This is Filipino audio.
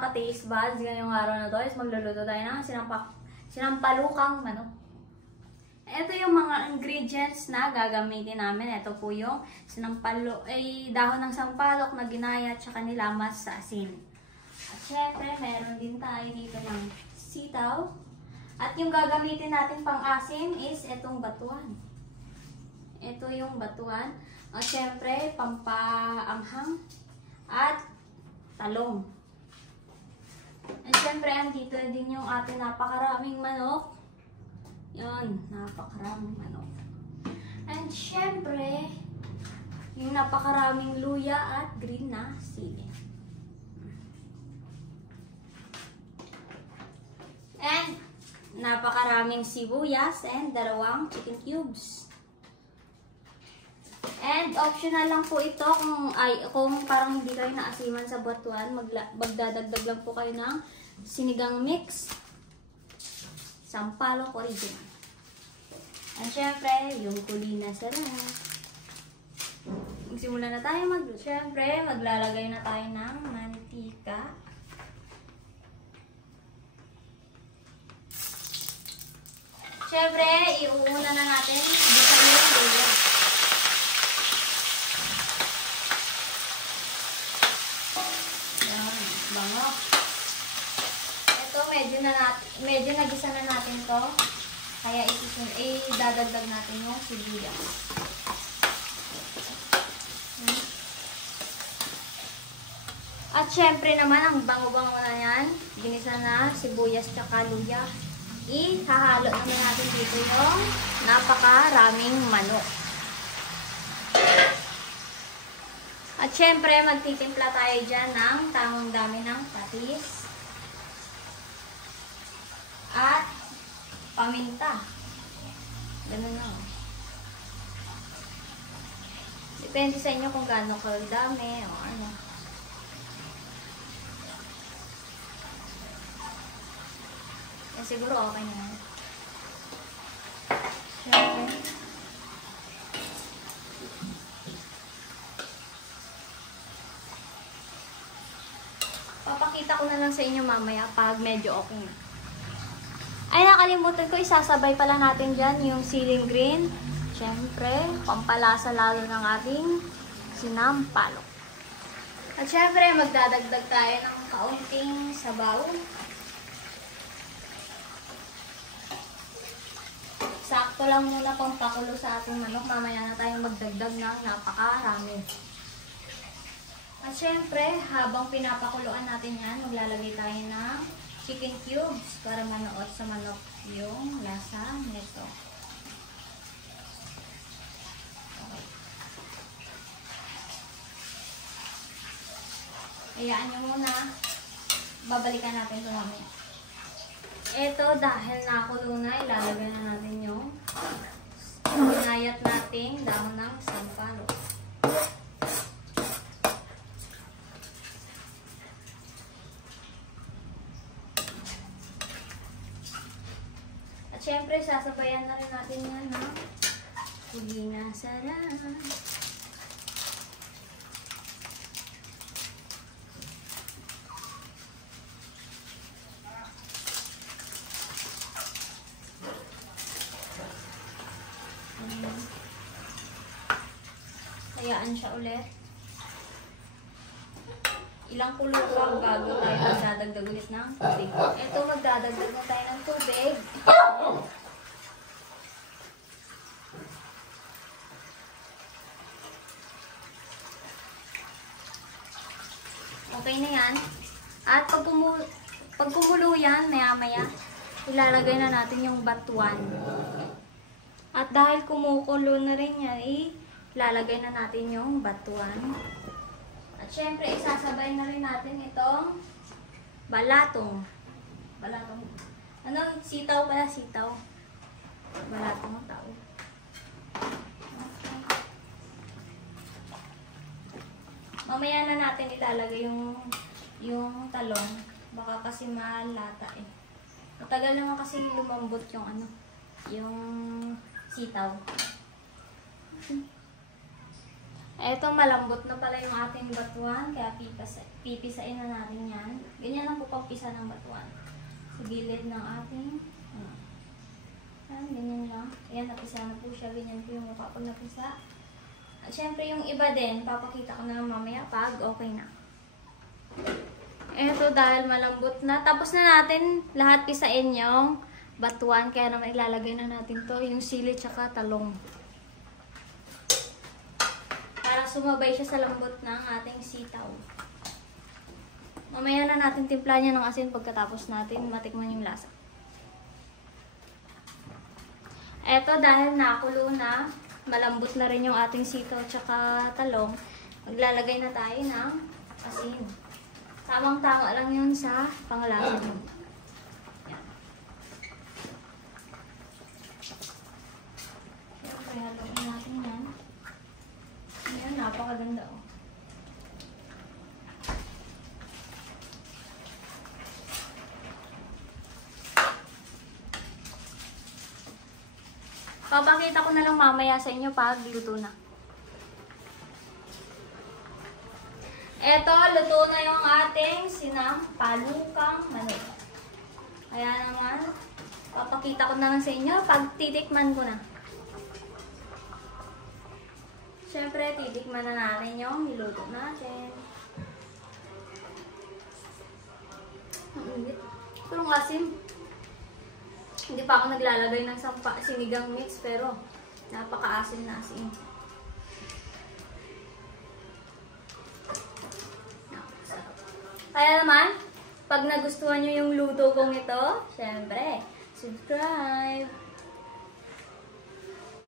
mga ka-taste buds, ngayong araw na to is magluluto tayo ng sinampalukang manok. Ito yung mga ingredients na gagamitin namin. Ito po yung dahon ng sampalok na ginaya at saka nilamas sa asin. At syempre, meron din tayo dito ng sitaw. At yung gagamitin natin pang asin is itong batuan. Ito yung batuan. At syempre, pampaanghang at talong. At syempre, andito din yung ating napakaraming manok. Yun, napakaraming manok. And syempre, yung napakaraming luya at green na sili. And napakaraming sibuyas and 2 chicken cubes. And optional lang po ito kung parang hindi kayo naasiman sa batuan, magdadagdag lang po kayo ng sinigang mix, sampalok original. And syempre, yung kulina sarap. Magsimula na tayo magluto. Syempre, maglalagay na tayo ng mantika. Syempre, iuuna na natin bisan yung luya. Yan, bango. Ito, medyo nagisa na natin to. Kaya idadagdag natin yung sibuyas. At syempre naman, ang bango-bango na yan. Ginisa na sibuyas tsaka luya. Ihahalo naman natin dito yung napakaraming manok. At syempre, magtitimpla tayo dyan ng tamang dami ng patis at paminta. Ganun na. Depende sa inyo kung gaano kadami o ano. Siguro okay na. Syempre. Papakita ko na lang sa inyo mamaya pag medyo okay na. Ay, nakalimutan ko, isasabay pala natin dyan yung siling green. Syempre, pampalasa lalo ng ating sinampalok. At syempre, magdadagdag tayo ng kaunting sabaw. Sakto lang muna pang pakulo sa ating manok. Mamaya na tayong magdagdag ng napakarami. At syempre, habang pinapakuluan natin yan, maglalagay tayo ng chicken cubes para manuot sa manok yung lasa nito. Hayaan nyo muna. Babalikan natin ito mamaya. Ito, dahil nakulo na, ilalagay na natin yung ginayat nating dahon ng sampalok. At syempre, sasabayan na rin natin yan ng kulina sarap. Hayaan siya ulit. Ilang kulo pa bago tayo magdadagdag ulit ng tubig. Ito, magdadagdag na tayo ng tubig. Okay na yan. At pag kumulo yan, maya-maya, ilalagay na natin yung batuan. At dahil kumukulo na rin yan, ilalagay na natin yung batuan. At syempre, isasabay na rin natin itong balatong. Balatong. Ano? Sitaw pala, sitaw. Balatong ang tao. Okay. Mamaya na natin ilalagay yung talong. Baka kasi malata eh. Matagal naman kasi lumambot yung yung sitaw. Eto, malambot na pala yung ating batuan, kaya pipisain na natin yan. Ganyan lang po pagpisa ng batuan. Sa gilid ng ating, ayan, ganyan lang. Ayan, napisa na po siya. Ganyan po yung mukha pag napisa. At syempre yung iba din, papakita ko na mamaya pag okay na. Eto dahil malambot na. Tapos na natin lahat pisain yung batuan. Kaya naman ilalagay na natin to yung sili tsaka talong. Para sumabay siya sa lambot ng ating sitaw. Mamaya na natin timpla niya ng asin pagkatapos natin matikman yung lasa. Eto dahil nakulo na, malambot na rin yung ating sitaw tsaka talong, maglalagay na tayo ng asin. Tamang-tama lang yun sa panglasa mo. Yan. Siyempre, haluin natin yan. Ayan, napakaganda oh. Papakita ko na lang mamaya sa inyo pag luto na. Eto, luto na yung ating sinampalukang manok. Kaya naman, papakita ko na lang sa inyo pag titikman ko na. Siyempre, titikman na natin yung niluto natin. Ang init. Pero ang asim. Hindi pa ako naglalagay ng sinigang mix pero napaka-asim na asim. Kaya naman, pag nagustuhan nyo yung luto kong ito, syempre, subscribe!